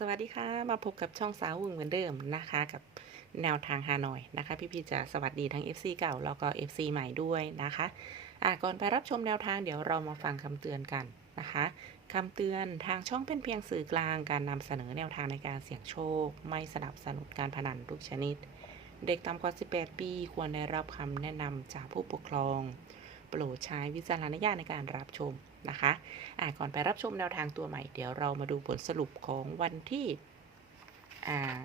สวัสดีค่ะ มาพบกับช่องสาววึงเหมือนเดิมนะคะ กับแนวทางฮานอยนะคะ พี่ๆจะสวัสดีทั้ง FC เก่าแล้วก็ FC ใหม่ด้วยนะคะอะก่อนไปรับชมแนวทางเดี๋ยวเรามาฟังคำเตือนกันนะคะคำเตือนทางช่องเป็นเพียงสื่อกลางการนำเสนอแนวทางในการเสี่ยงโชค ไม่สนับสนุนการพนันทุกชนิด เด็กต่ำกว่า 18 ปี ควรได้รับคำแนะนำจากผู้ปกครอง โปรดใช้วิจารณญาณในการรับชมนะคะอะก่อนไปรับชมแนวทางตัวใหม่ เดี๋ยวเรามาดูผลสรุปของวันที่อ่า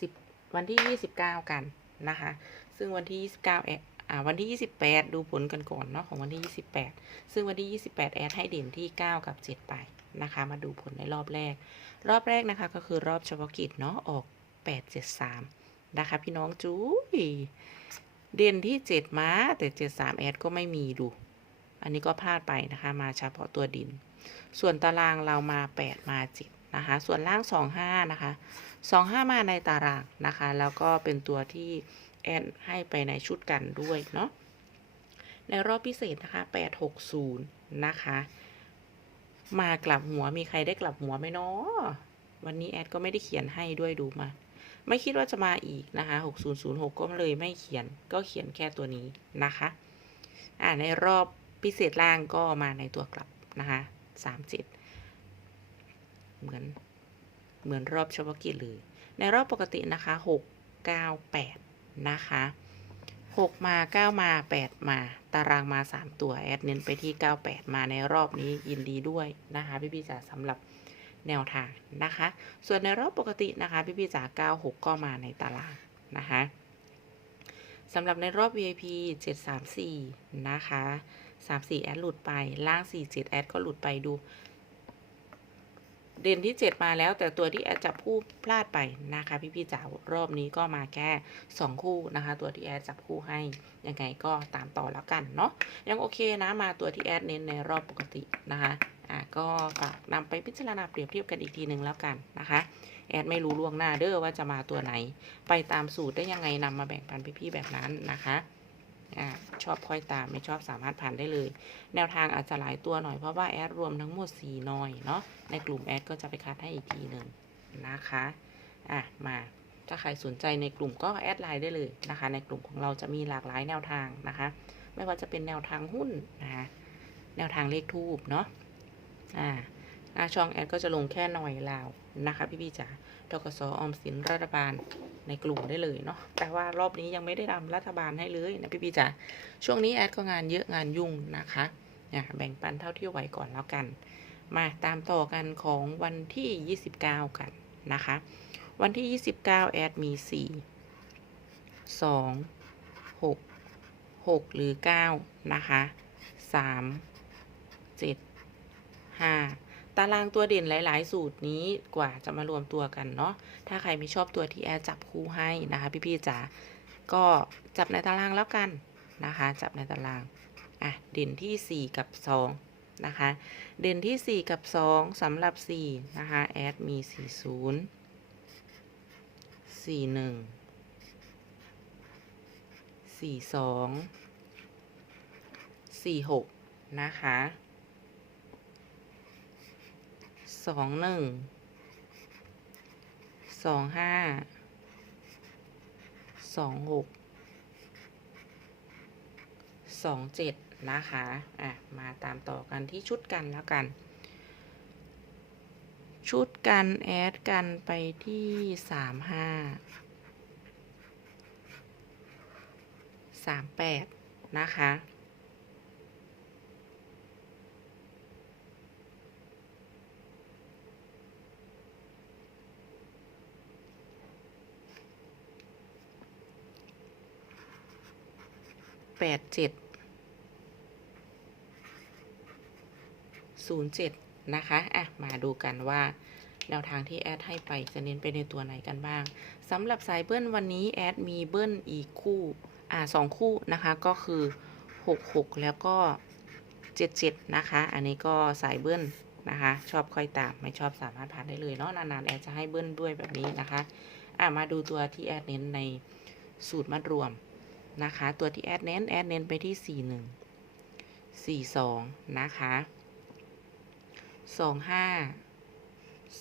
สิบวันที่ 29 กันนะคะ ซึ่งวันที่ 29แอดอ่าวันที่ 28 ดูผลกันก่อนเนาะของวันที่ 28 ซึ่งวันที่ 28 แอดให้เด่นที่ 9 กับ 7 ไปนะคะ มาดูผลในรอบแรก รอบแรกนะคะก็คือรอบเฉพาะกิจเนาะออก 873 นะคะ พี่น้องจุ้ย เด่นที่ 7มาแต่73แอดก็ไม่มีดู อันนี้ก็พลาดไปนะคะ มาเฉพาะตัวดิน ส่วนตารางเรามา 8 มา7นะคะ ส่วนล่าง 25 นะคะ 25 มาในตารางนะคะ แล้วก็เป็นตัวที่แอนให้ไปในชุดกันด้วยเนาะ ในรอบพิเศษนะคะ 860 นะคะ มากลับหัวมีใครได้กลับหัวไหมเนาะวันนี้แอดก็ไม่ได้เขียนให้ด้วยดูมา ไม่คิดว่าจะมาอีกนะคะ6006 ก็เลยไม่เขียนก็เขียนแค่ตัวนี้นะคะอ่าในรอบพิเศษล่างก็มาในตัวกลับนะคะสามเจ็ดเหมือนเหมือนรอบเฉพาะกิจเลย ในรอบปกตินะคะหกเก้าแปดนะคะหกมาเก้ามาแปดมา ตารางมาสามตัว แอดเน้นไปที่เก้าแปดมาในรอบนี้ยินดีด้วยนะคะ พี่พี่จ๋าสำหรับ แนวทางนะคะ ส่วนในรอบปกตินะคะพี่พี่จ๋าเก้าหกก็มาในตารางนะคะสำหรับในรอบ VIP 734 นะคะ 34 แอดหลุดไป ล่าง 47 แอดก็หลุดไปดู เด่นที่ 7 มาแล้ว แต่ตัวที่แอดจับคู่พลาดไปนะคะ พี่พี่จ๋ารอบนี้ก็มาแค่ 2 คู่นะคะ ตัวที่แอดจับคู่ให้ ยังไงก็ตามต่อแล้วกันเนาะ ยังโอเคนะ มาตัวที่แอดเน้นในรอบปกตินะคะ อะก็ฝากนำไปพิจารณาเปรียบเทียบกันอีกทีหนึ่งแล้วกันนะคะแอดไม่รู้ล่วงหน้าเด้อว่าจะมาตัวไหน ไปตามสูตรได้ยังไงนำมาแบ่งปันพี่ๆแบบนั้นนะคะอชอบค่อยตามไม่ชอบสามารถผ่านได้เลย แนวทางอาจจะหลายตัวหน่อยเพราะว่าแอดรวมทั้งหมด4หน่อยเนาะในกลุ่มแอดก็จะไปคัดให้อีกทีหนึ่งนะคะอะมาถ้าใครสนใจในกลุ่มก็แอดไลน์ได้เลยนะคะ ในกลุ่มของเราจะมีหลากหลายแนวทางนะคะ ไม่ว่าจะเป็นแนวทางหุ้นนะคะแนวทางเลขทูบเนาะ อ่าหน้าช่องแอดก็จะลงแค่หน่อยลาวนะคะ พี่พี่จ๋าทกสออมสินรัฐบาลในกลุ่มได้เลยเนาะแต่ว่ารอบนี้ยังไม่ได้ทำรัฐบาลให้เลยนะพี่พี่จ๋าช่วงนี้แอดก็งานเยอะงานยุ่งนะคะอะแบ่งปันเท่าที่ไหวก่อนแล้วกัน มาตามต่อกันของวันที่ 29 กันนะคะ วันที่ 29 แอดมี 4 2 6 6 หรือ 9 นะคะ 3 7 5ตารางตัวเด่นหลาย ๆ สูตรนี้กว่าจะมารวมตัวกันเนาะ ถ้าใครไม่ชอบตัวที่แอดจับคู่ให้นะคะพี่ๆจ๋า ก็จับในตารางแล้วกันนะคะ จับในตาราง อะ เด่นที่ 4 กับ 2 นะคะ เด่นที่ 4 กับ 2สำหรับ 4 นะคะ แอดมี 40 41 42 46 นะคะ 21 25 26สองเจ็ดนะคะอะมาตามต่อกันที่ชุดกันแล้วกัน ชุดกันแอดกันไปที่สามห้าสามแปดนะคะ แปดเจ็ด07นะคะ อะ มาดูกันว่าแนวทางที่แอดให้ไปจะเน้นไปในตัวไหนกันบ้างสำหรับสายเบิ้ลวันนี้แอดมีเบิ้ลอีกคู่ อ่าสองคู่นะคะก็คือ 66 แล้วก็ 77 นะคะ อันนี้ก็สายเบิ้ลนะคะ ชอบค่อยตาม ไม่ชอบสามารถผ่านได้เลยเนาะนานๆแอดจะให้เบิ้ลด้วยแบบนี้นะคะ อะมาดูตัวที่แอดเน้นในสูตรมัดรวม นะคะ ตัวที่แอดเน้นแอดเน้นไปที่ 41 42 นะคะสองห้า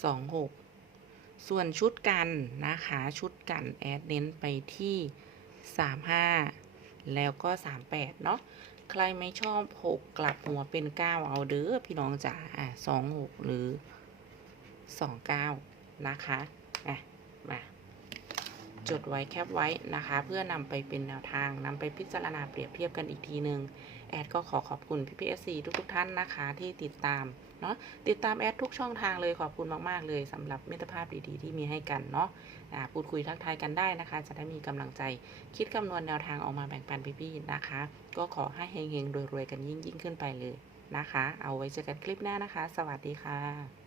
สองหกส่วนชุดกันนะคะ ชุดกันแอดเน้นไปที่ 35 แล้วก็ 38 เนาะใครไม่ชอบ 6 กลับหัวเป็น 9 เอาเด้อพี่น้องจ๋าอะ26 หรือ 29 นะคะ อะ มา จดไว้แคปไว้นะคะ เพื่อนำไปเป็นแนวทางนำไปพิจารณาเปรียบเทียบกันอีกทีหนึ่งแอดก็ขอขอบคุณพี่พีเอสซีทุก ๆ ท่านนะคะ ที่ติดตามเนาะติดตามแอดทุกช่องทางเลยขอบคุณมาก ๆ เลยสำหรับมิตรภาพดีๆ ที่มีให้กันเนาะพูดคุยทักทายกันได้นะคะ จะได้มีกำลังใจคิดคำนวณแนวทางออกมาแบ่งปันพี่ๆนะคะ ก็ขอให้เฮงๆรวยๆกันยิ่งๆขึ้นไปเลยนะคะ เอาไว้เจอกันคลิปหน้านะคะ สวัสดีค่ะ